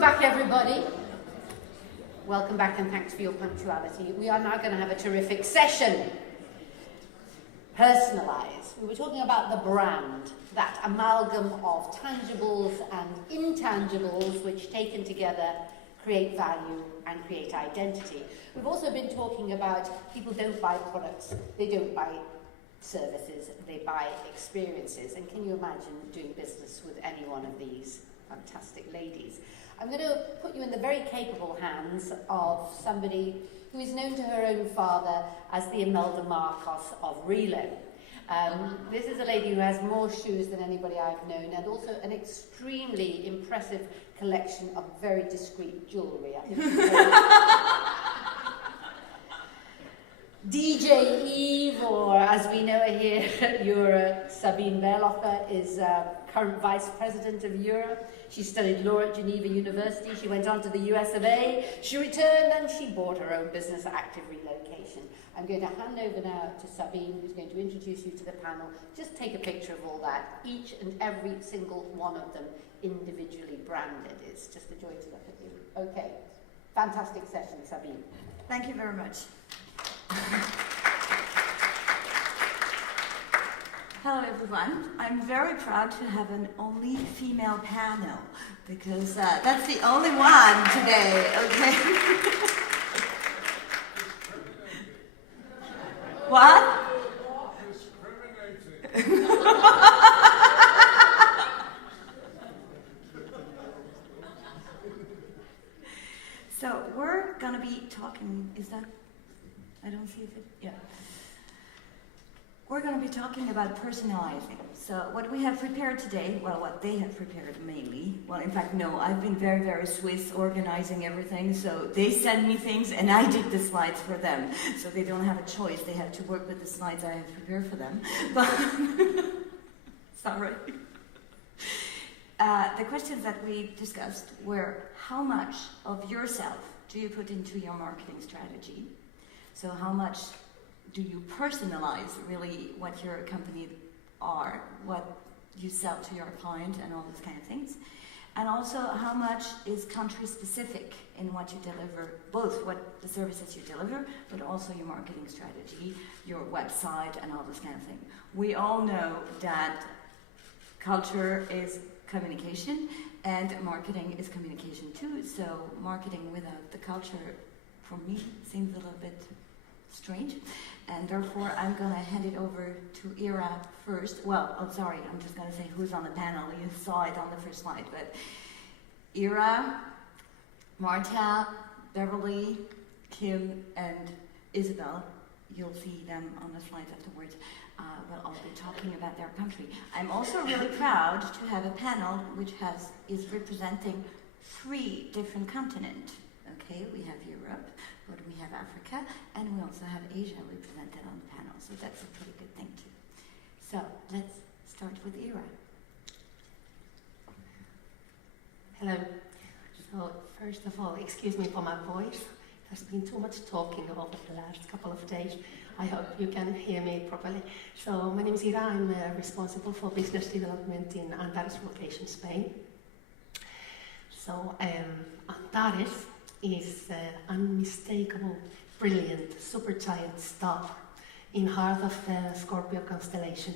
Welcome back, everybody. Welcome back, and thanks for your punctuality. We are now going to have a terrific session. Personalise. We were talking about the brand, that amalgam of tangibles and intangibles which, taken together, create value and create identity. We've also been talking about people don't buy products, they don't buy services, they buy experiences. And can you imagine doing business with any one of these fantastic ladies? I'm going to put you in the very capable hands of somebody who is known to her own father as the Imelda Marcos of Relo. This is a lady who has more shoes than anybody I've known, and also an extremely impressive collection of very discreet jewellery. DJ Eve, or as we know her here, Jura Sabine Berlocher, is current Vice President of Europe. She studied law at Geneva University. She went on to the US of A. She returned and she bought her own business, Active Relocation. I'm going to hand over now to Sabine, who's going to introduce you to the panel. Just take a picture of all that, each and every single one of them individually branded. It's just a joy to look at you. Okay, fantastic session, Sabine. Thank you very much. Hello everyone. I'm very proud to have an only female panel because that's the only one today, okay? What? So we're gonna be talking, is that, I don't see if it, yeah. We're going to be talking about personalizing. So what we have prepared today, well, what they have prepared mainly, well, in fact, no, I've been very, very Swiss organizing everything, so they send me things and I did the slides for them. So they don't have a choice, they have to work with the slides I have prepared for them. But, sorry. The questions that we discussed were, how much of yourself do you put into your marketing strategy? So how much do you personalize really what your company are, what you sell to your client and all those kind of things? And also how much is country specific in what you deliver, both what the services you deliver, but also your marketing strategy, your website and all this kind of thing. We all know that culture is communication and marketing is communication too, so marketing without the culture for me seems a little bit strange, and therefore I'm going to hand it over to Ira first. Well, oh sorry, I'm just going to say who's on the panel. You saw it on the first slide, but Ira, Marta, Beverly, Kim, and Isabel, you'll see them on the slides afterwards, will all be talking about their country. I'm also really proud to have a panel which is representing 3 different continents. Okay, we have Europe, but we have Africa, and we also have Asia represented on the panel, so that's a pretty good thing too. So let's start with Ira. Hello. So first of all, excuse me for my voice. There's been too much talking over the last couple of days. I hope you can hear me properly. So my name is Ira. I'm responsible for business development in Antares location, Spain. So Antares is unmistakable, brilliant, supergiant star in heart of the Scorpio constellation.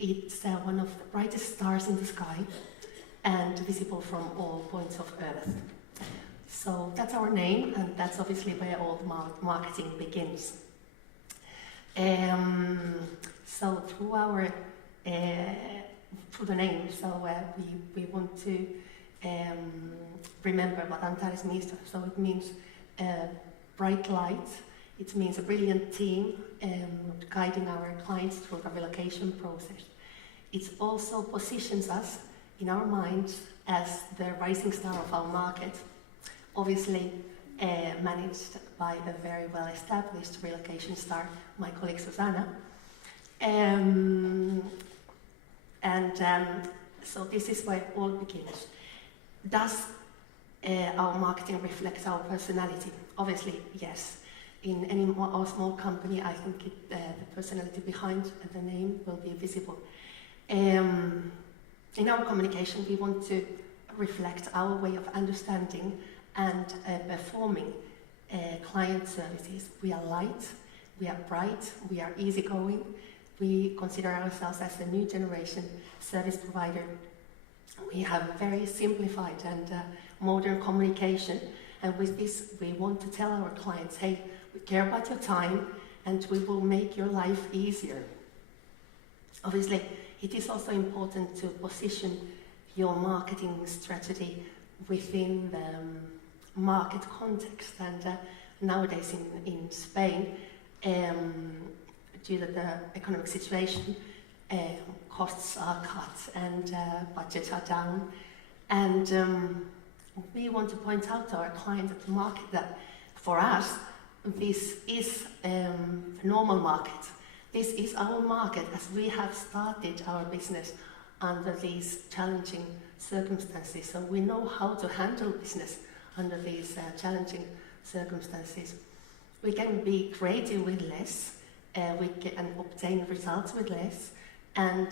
It's one of the brightest stars in the sky and visible from all points of Earth. So that's our name, and that's obviously where all the marketing begins. So through our through the name, so we want to remember what Antares means. So it means bright light. It means a brilliant team guiding our clients through the relocation process. It also positions us in our minds as the rising star of our market, obviously managed by a very well-established relocation star, my colleague Susanna. So this is where it all begins. Does our marketing reflect our personality? Obviously, yes. In any small company, I think the personality behind the name will be visible. In our communication, we want to reflect our way of understanding and performing client services. We are light, we are bright, we are easygoing. We consider ourselves as a new generation service provider. We have very simplified and modern communication, and with this we want to tell our clients, hey, we care about your time and we will make your life easier. Obviously, it is also important to position your marketing strategy within the market context, and nowadays in Spain, due to the economic situation, costs are cut and budgets are down, and we want to point out to our clients at the market that for us this is the normal market. This is our market, as we have started our business under these challenging circumstances, so we know how to handle business under these challenging circumstances. We can be creative with less, we can obtain results with less, and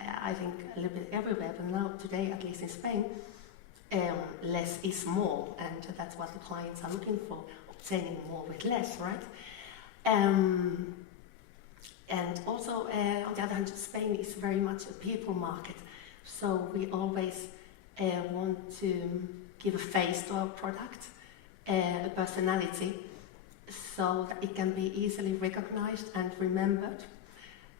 I think a little bit everywhere, but now today, at least in Spain, less is more, and that's what the clients are looking for, obtaining more with less, right? And also, on the other hand, Spain is very much a people market, so we always want to give a face to our product, a personality, so that it can be easily recognized and remembered.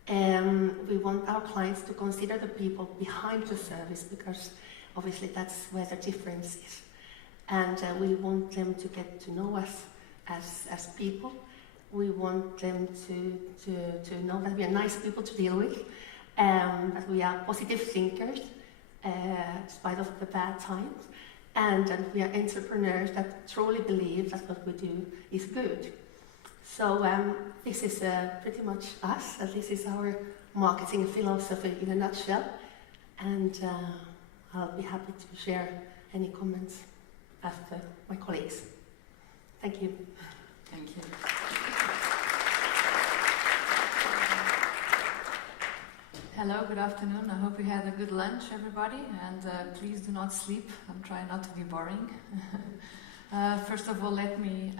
We want our clients to consider the people behind the service, because obviously that's where the difference is. And we want them to get to know us as people. We want them to know that we are nice people to deal with, that we are positive thinkers, in spite of the bad times, and that we are entrepreneurs that truly believe that what we do is good. So this is pretty much us, and this is our marketing philosophy in a nutshell, and I'll be happy to share any comments after my colleagues. Thank you. Thank you. Hello, good afternoon. I hope you had a good lunch, everybody, and please do not sleep. I'm trying not to be boring. First of all, let me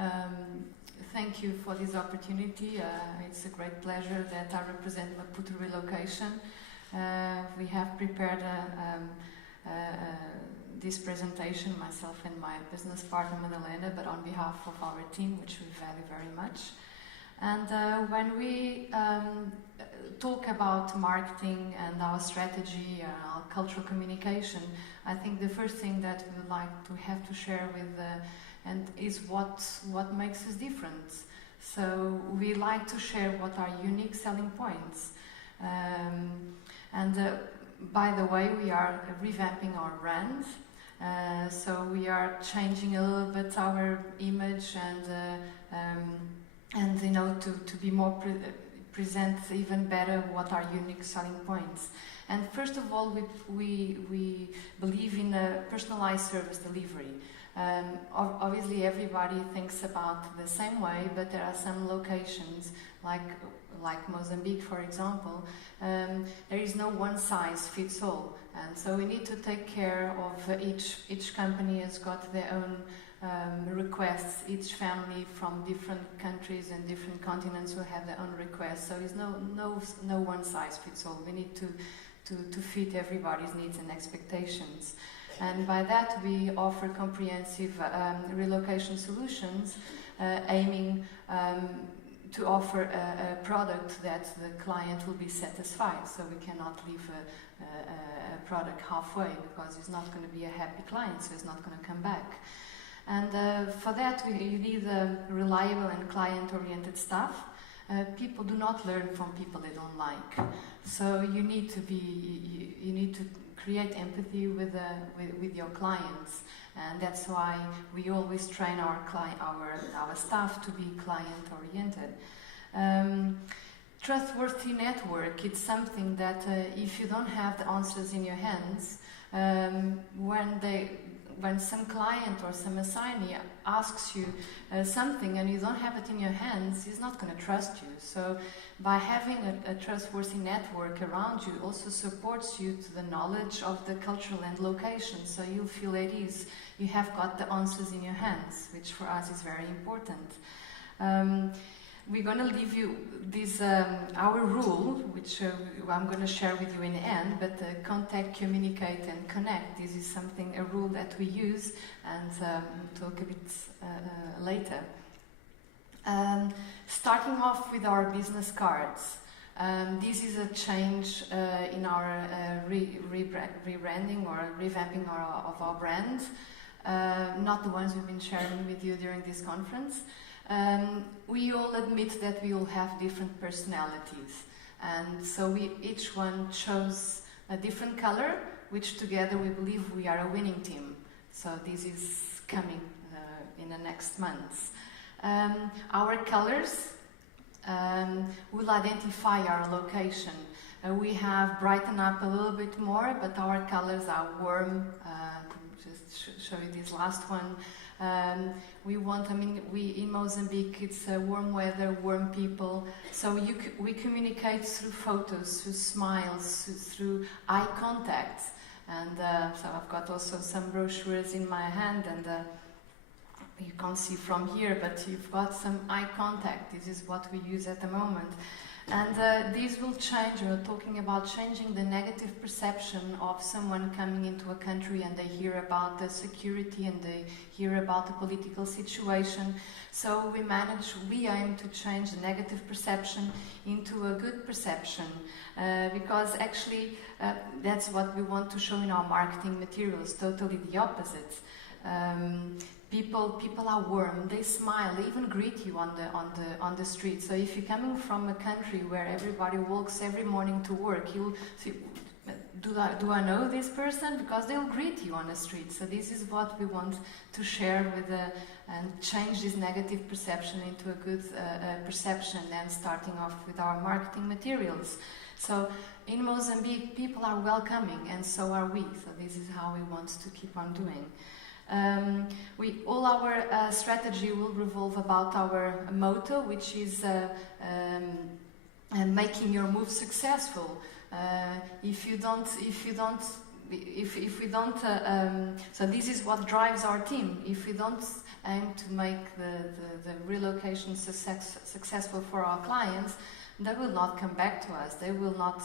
thank you for this opportunity. It's a great pleasure that I represent Maputo Relocation. We have prepared this presentation, myself and my business partner Madalena, but on behalf of our team, which we value very much. And when we talk about marketing and our strategy, our cultural communication, I think the first thing that we would like to have to share with and is what makes us different. So we like to share what are unique selling points. By the way, we are revamping our brand. So we are changing a little bit our image and you know, to be more present even better what are unique selling points. And first of all, we believe in a personalized service delivery. Obviously, everybody thinks about the same way, but there are some locations like Mozambique, for example. There is no one size fits all, and so we need to take care of each company has got their own requests. Each family from different countries and different continents will have their own requests. So it's no one size fits all. We need to fit everybody's needs and expectations. And by that we offer comprehensive relocation solutions, aiming to offer a product that the client will be satisfied. So we cannot leave a product halfway, because it's not going to be a happy client, so it's not going to come back. And for that you need reliable and client-oriented staff. People do not learn from people they don't like. So you need to create empathy with your clients, and that's why we always train our staff to be client-oriented. Trustworthy network, it's something that if you don't have the answers in your hands, when when some client or some assignee asks you something and you don't have it in your hands, he's not going to trust you. So by having a trustworthy network around you also supports you to the knowledge of the cultural and location, so you feel at ease. You have got the answers in your hands, which for us is very important. We're going to leave you this our rule, which I'm going to share with you in the end, but contact, communicate and connect. This is a rule that we use, and talk a bit later. Starting off with our business cards. This is a change in our rebranding or revamping of our brand, not the ones we've been sharing with you during this conference. We all admit that we all have different personalities, and so each one chose a different color, which together we believe we are a winning team. So this is coming in the next months. Our colors will identify our location. We have brightened up a little bit more, but our colors are warm. Just show you this last one. We in Mozambique, it's warm weather, warm people. So we communicate through photos, through smiles, through eye contact. And so I've got also some brochures in my hand, and you can't see from here, but you've got some eye contact. This is what we use at the moment. And these will change. We're talking about changing the negative perception of someone coming into a country and they hear about the security and they hear about the political situation. So we aim to change the negative perception into a good perception, because actually that's what we want to show in our marketing materials, totally the opposite. People are warm, they smile, they even greet you on the street. So if you're coming from a country where everybody walks every morning to work, you'll see, do I know this person? Because they'll greet you on the street. So this is what we want to share and change this negative perception into a good perception, and starting off with our marketing materials. So in Mozambique, people are welcoming, and so are we. So this is how we want to keep on doing. All our strategy will revolve about our motto, which is making your move successful. If we don't, so this is what drives our team. If we don't aim to make the relocation successful for our clients, they will not come back to us. They will not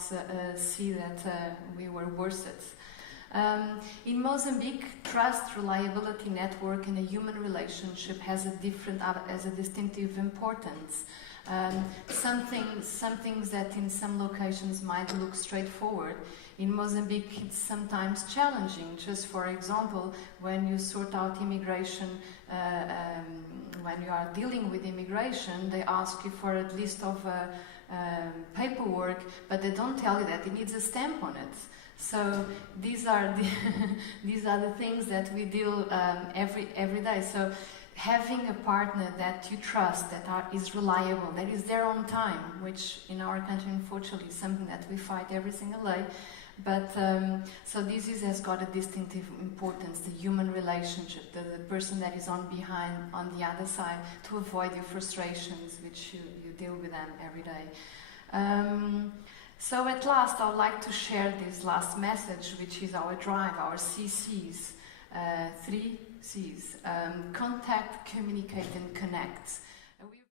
see that we were worth it. In Mozambique, trust, reliability, network, and a human relationship has a distinctive importance. Some things that in some locations might look straightforward. In Mozambique, it's sometimes challenging. Just for example, when you sort out immigration, when you are dealing with immigration, they ask you for a list of paperwork, but they don't tell you that it needs a stamp on it. So these are the things that we deal every day. So having a partner that you trust, is reliable, that is there on time, which in our country, unfortunately, is something that we fight every single day. But so this has got a distinctive importance, the human relationship, the person that is on the other side, to avoid your frustrations, which you deal with them every day. So at last, I would like to share this last message, which is our drive, our CCs, 3 Cs, contact, communicate and connect.